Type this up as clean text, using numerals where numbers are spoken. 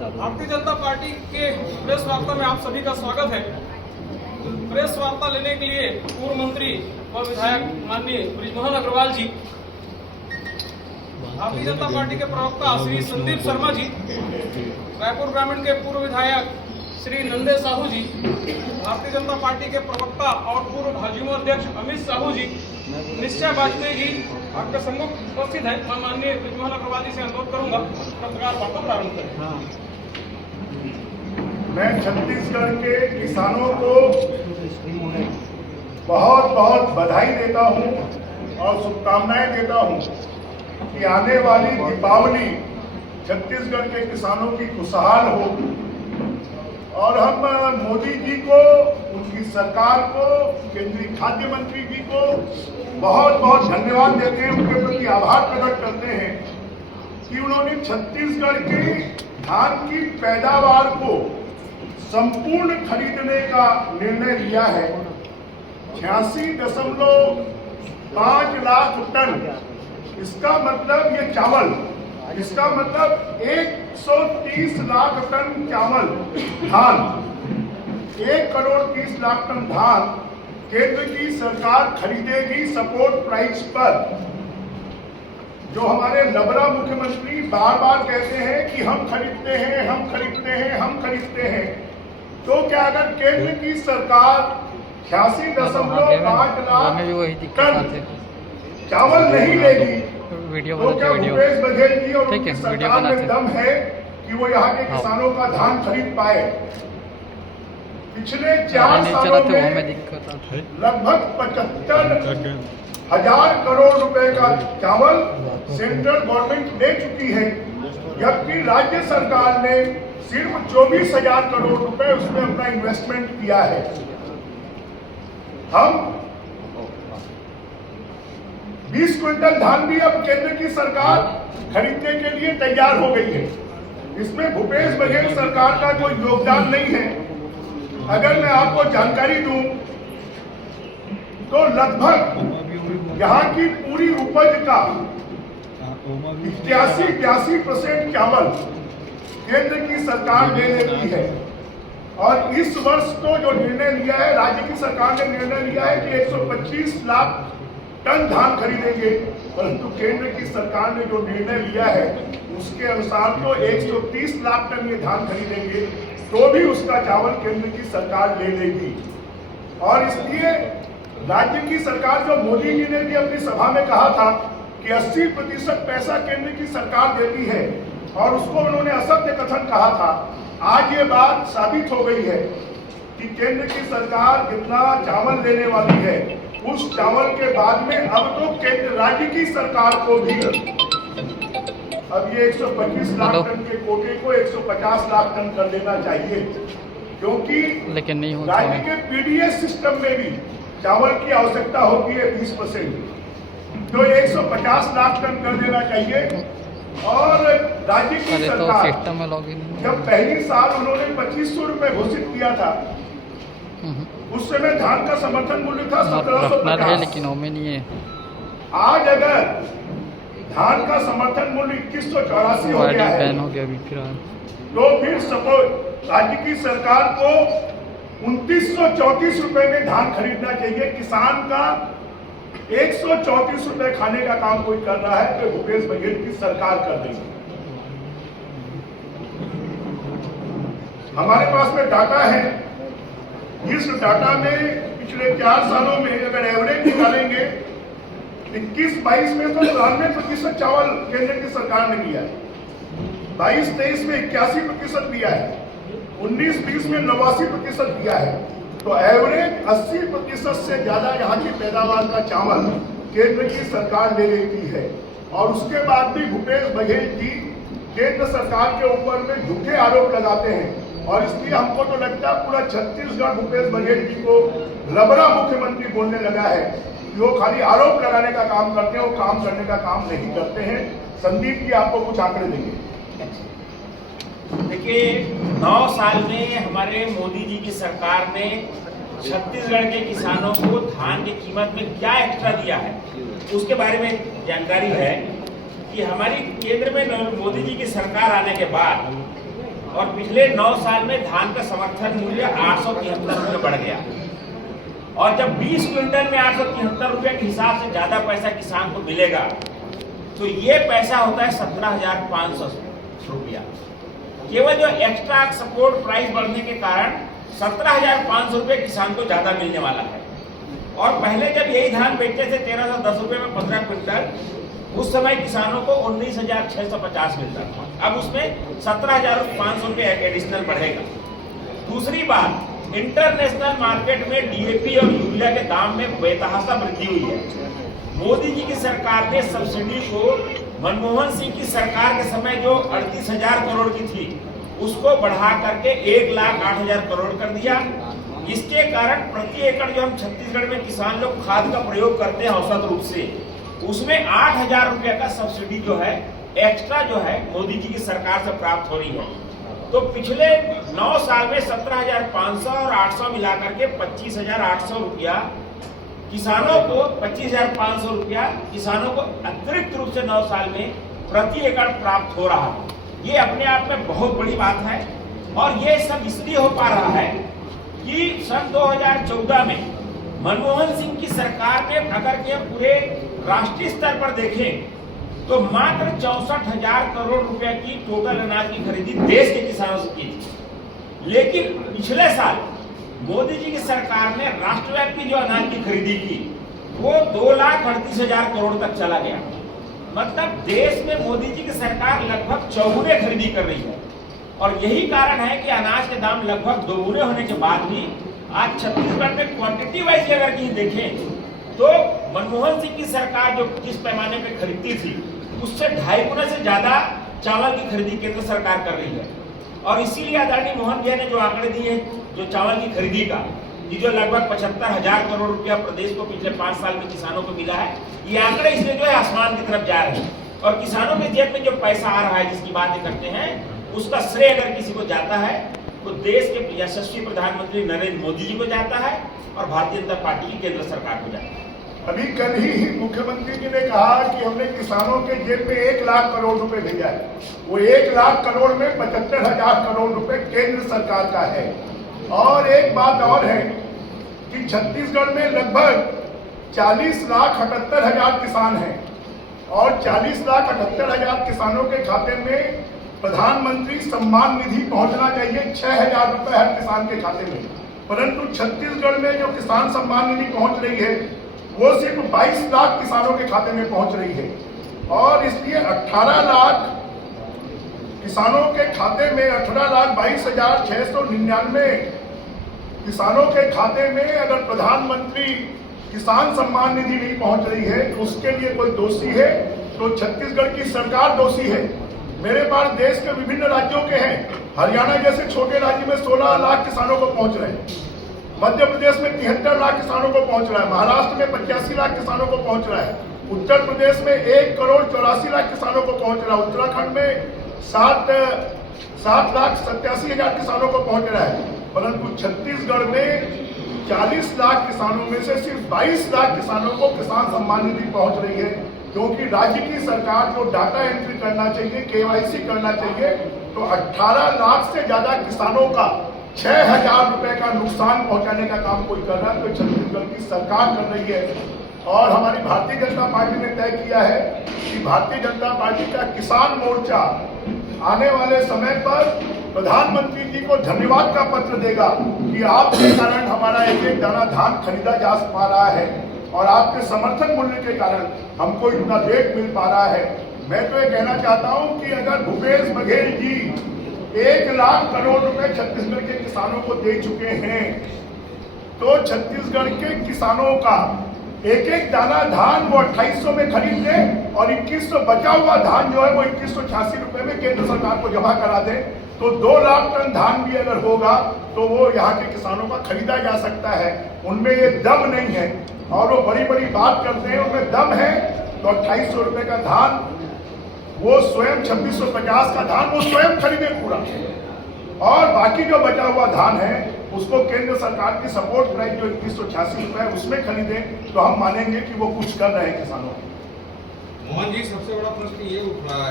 Bharatiya Janata party के press वार्ता में आप सभी का स्वागत है। प्रेस वार्ता लेने के लिए पूर्व मंत्री व विधायक माननीय बृजमोहन अग्रवाल जी, भारतीय जनता पार्टी के प्रवक्ता श्री संदीप शर्मा जी, रायपुर ग्रामीण के पूर्व विधायक श्री नंदे साहू जी, भारतीय जनता पार्टी के प्रवक्ता और पूर्व भाजपा अध्यक्ष अमित साहू जी, निश्चय वाजपेयी जी आपके सम्मुख उपस्थित है। मैं माननीय बृजमोहन अग्रवाल जी से अनुरोध करूंगा पत्रकार वार्ता प्रारंभ करें। मैं छत्तीसगढ़ के किसानों को बहुत बहुत बधाई देता हूं और शुभकामनाएं देता हूं कि आने वाली दीपावली छत्तीसगढ़ के किसानों की खुशहाल हो। और हम मोदी जी को, उनकी सरकार को, केंद्रीय खाद्य मंत्री जी को बहुत बहुत धन्यवाद देते हैं, उनके प्रति आभार प्रकट करते हैं कि उन्होंने छत्तीसगढ़ के धान की पैदावार को संपूर्ण खरीदने का निर्णय लिया है। 86.5 लाख टन, इसका मतलब ये चावल, इसका मतलब 130 लाख टन चावल, धान, 1 करोड़ 30 लाख टन धान केंद्र की सरकार खरीदेगी सपोर्ट प्राइस पर। जो हमारे लबरा मुख्यमंत्री बार बार कहते हैं कि हम खरीदते हैं, हम खरीदते हैं, हम खरीदते हैं, तो क्या अगर केंद्र की सरकार 86.5 लाख टन चावल नहीं लेगी तो क्या भूपेश बघेल जी और उनकी सरकार में दम है कि वो यहाँ के किसानों का धान खरीद पाए? पिछले 4 सालों में लगभग 75,000 करोड़ रुपए का चावल सेंट्रल गवर्नमेंट दे चुकी है, जबकि राज्य सरकार ने सिर्फ 24,000 करोड़ रुपए उसमें अपना इन्वेस्टमेंट किया है। हम 20 क्विंटल धान भी अब केंद्र की सरकार खरीदने के लिए तैयार हो गई है। इसमें भूपेश बघेल सरकार का कोई योगदान नहीं है। अगर मैं आपको जानकारी दूं तो लगभग यहाँ की पूरी उपज का 82% चावल केंद्र की सरकार ले लेती है। और इस वर्ष तो जो निर्णय लिया है, राज्य की सरकार ने निर्णय लिया है कि 125 लाख टन धान खरीदेंगे, परंतु केंद्र की सरकार ने जो निर्णय लिया है उसके अनुसार तो 130 लाख टन ये धान खरीदेंगे, तो भी उसका चावल केंद्र की सरकार ले लेगी। और इसलिए राज्य की सरकार, जो मोदी जी ने भी अपनी सभा में कहा था कि 80% पैसा केंद्र की सरकार देती है और उसको उन्होंने असत्य कथन कहा था, आज ये बात साबित हो गई है कि केंद्र की सरकार जितना चावल लेने वाली है, उस चावल के बाद में अब तो केंद्र राज्य की सरकार को भी अब ये 125 लाख टन के कोटे को 150 लाख टन कर देना चाहिए, क्योंकि लेकिन नहीं होता राज्य के पीडीएस सिस्टम में भी चावल की आवश्यकता होती है 20%, तो 150 लाख टन कर देना चाहिए। और राज्य की सरकार जब पहली साल उन्होंने 2500 रुपए घोषित किया था, उस समय धान का समर्थन मूल्य था 1750, लेकिन नहीं है। आज अगर धान का समर्थन मूल्य 2184 हो गया है, तो फिर सपोज राज्य की सरकार को 2934 रुपए में धान खरीदना चाहिए। किसान का 134 रुपए खाने का काम कोई कर रहा है तो भूपेश बघेल की सरकार कर रही है। हमारे पास में डाटा है, इस डाटा में पिछले 4 सालों में अगर एवरेज निकालेंगे 21-22 में तो 93% चावल केंद्र की सरकार ने दिया है, 22-23 में 81% दिया है, 19-20 में 89% दिया है। तो एवरेज 80% से ज्यादा यहाँ की पैदावार का चावल केंद्र की सरकार ले लेती है। और उसके बाद भी भूपेश बघेल जी केंद्र सरकार के ऊपर में झूठे आरोप लगाते हैं, और इसलिए हमको तो लगता है पूरा छत्तीसगढ़ भूपेश बघेल जी को लबरा मुख्यमंत्री बोलने लगा है कि वो खाली आरोप लगाने का काम करते हैं, वो काम करने का काम नहीं करते हैं। संदीप जी आपको कुछ आंकड़े देंगे। देखिए, 9 साल में हमारे मोदी जी की सरकार ने छत्तीसगढ़ के किसानों को धान की कीमत में क्या एक्स्ट्रा दिया है उसके बारे में जानकारी है कि हमारी केंद्र में मोदी जी की सरकार आने के बाद और पिछले 9 साल में धान का समर्थन मूल्य 873 रुपये बढ़ गया। और जब 20 क्विंटल में 873 रुपये के हिसाब से ज्यादा पैसा किसान को मिलेगा तो ये पैसा होता है 17,500 रुपया। केवल जो एक्स्ट्रा सपोर्ट प्राइस बढ़ने के कारण 17,500 रुपये किसान को ज्यादा मिलने वाला है। और पहले जब यही धान बेचते थे 1,310 रुपये में 15 क्विंटल, उस समय किसानों को 19,650 मिलता था। अब उसमें 17,500 रुपये एडिशनल बढ़ेगा। दूसरी बात, इंटरनेशनल मार्केट में डीएपी और यूरिया के दाम में बेतहाशा वृद्धि हुई है। मोदी जी की सरकार ने सब्सिडी को मनमोहन सिंह की सरकार के समय जो 38,000 करोड़ की थी उसको बढ़ा करके 1,08,000 करोड़ कर दिया। इसके कारण प्रति एकड़ जो हम छत्तीसगढ़ में किसान लोग खाद का प्रयोग करते हैं औसत रूप से, उसमें 8,000 रुपये का सब्सिडी जो है एक्स्ट्रा जो है मोदी जी की सरकार से प्राप्त हो रही है। तो पिछले 9 साल में 17,500 और 800 मिलाकर के 25,800 रुपया किसानों को 25,500 रुपया किसानों को अतिरिक्त रूप से 9 साल में प्रति एकड़ प्राप्त हो रहा है। ये अपने आप में बहुत बड़ी बात है। और ये सब इसलिए हो पा रहा है कि सन 2014 में मनमोहन सिंह की सरकार ने अगर के पूरे राष्ट्रीय स्तर पर देखें तो मात्र 64,000 करोड़ रुपए की टोटल अनाज की खरीदी देश के किसानों से की थी। लेकिन पिछले साल मोदी जी की सरकार ने राष्ट्रव्यापी जो अनाज की खरीदी की वो 2,38,000 करोड़ तक चला गया। मतलब देश में मोदी जी की सरकार लगभग चौगुने खरीदी कर रही है। और यही कारण है कि अनाज के दाम लगभग दोगुने होने के बाद भी आज छत्तीसगढ़ में क्वांटिटी वाइज अगर कहीं देखें तो मनमोहन सिंह की सरकार जो जिस पैमाने पे खरीदती थी उससे 2.5 गुना से ज्यादा चावल की खरीदी केंद्र सरकार कर रही है। और इसीलिए आदरणीय मोहन जी ने जो आंकड़े दिए जो चावल की खरीदी का, ये जो लगभग 75,000 करोड़ रुपया प्रदेश को पिछले 5 साल में किसानों को मिला है, ये आंकड़े इसलिए जो है आसमान की तरफ जा रहे हैं। और किसानों के जेब में जो पैसा आ रहा है जिसकी बात करते हैं, उसका श्रेय अगर किसी को जाता है तो देश के यशस्वी प्रधानमंत्री नरेंद्र मोदी जी को जाता है और भारतीय जनता पार्टी की केंद्र सरकार को जाता है। अभी कल ही मुख्यमंत्री जी ने कहा कि हमने किसानों के जेब में 1 लाख करोड़ रुपए भेजा है। वो 1 लाख करोड़ में 75,000 करोड़ रुपए केंद्र सरकार का है। और एक बात और है कि छत्तीसगढ़ में लगभग 40,78,000 किसान हैं और 40,78,000 किसानों के खाते में प्रधानमंत्री सम्मान निधि पहुंचना चाहिए 6,000 रुपए हर किसान के खाते में। परंतु छत्तीसगढ़ में जो किसान सम्मान निधि पहुंच रही है वो सिर्फ 22 लाख किसानों के खाते में पहुंच रही है। और इसलिए 18 लाख किसानों के खाते में 18,22,699 किसानों के खाते में अगर प्रधानमंत्री किसान सम्मान निधि नहीं पहुंच रही है तो उसके लिए कोई दोषी है तो छत्तीसगढ़ की सरकार दोषी है। मेरे पास देश के विभिन्न राज्यों के हैं। हरियाणा जैसे छोटे राज्य में 16 लाख किसानों को पहुंच रहे हैं, मध्य प्रदेश में 73 लाख किसानों को पहुंच रहा है, महाराष्ट्र में 85 लाख किसानों को पहुंच रहा है, उत्तर प्रदेश में 1,84,00,000 किसानों को पहुंच रहा है, उत्तराखंड में 7,87,000 किसानों को पहुंच रहा है। परंतु छत्तीसगढ़ में 40 लाख किसानों में से सिर्फ 22 लाख किसानों को किसान सम्मान निधि पहुंच रही है। क्योंकि राज्य की सरकार जो डाटा एंट्री करना चाहिए, केवाईसी करना चाहिए, तो 18 लाख से ज्यादा किसानों का 6,000 रुपए का नुकसान पहुंचाने का काम कोई कर रहा है तो छत्तीसगढ़ की सरकार कर रही है। और हमारी भारतीय जनता पार्टी ने तय किया है कि भारतीय जनता पार्टी का किसान मोर्चा आने वाले समय पर प्रधानमंत्री जी को धन्यवाद का पत्र देगा कि आपके कारण हमारा एक एक दाना धान खरीदा जा पा रहा है और आपके समर्थन मूल्य के कारण हमको इतना रेट मिल पा रहा है। मैं तो ये कहना चाहता हूं कि अगर भूपेश बघेल जी 1 लाख करोड़ रुपए छत्तीसगढ़ के किसानों को दे चुके हैं तो छत्तीसगढ़ के किसानों का एक एक दाना धान वो 2,800 में खरीद दे और 2,100 बचा हुआ धान जो है वो 2,186 रुपए में केंद्र सरकार को जमा करा दे तो 2 लाख टन धान भी अगर होगा तो वो यहाँ के किसानों का खरीदा जा सकता है। उनमें ये दम नहीं है और वो बड़ी बड़ी बात करते हैं, उनमें दम है तो 2,800 रुपए का धान वो स्वयं 2,650 का धान वो स्वयं खरीदे पूरा और बाकी जो बचा हुआ धान है उसको केंद्र सरकार की सपोर्ट प्राइस जो 2,186 रुपए है उसमें खरीदे तो हम मानेंगे कि वो कुछ कर रहे हैं किसानों। मोहन जी, सबसे बड़ा प्रश्न ये उठ रहा है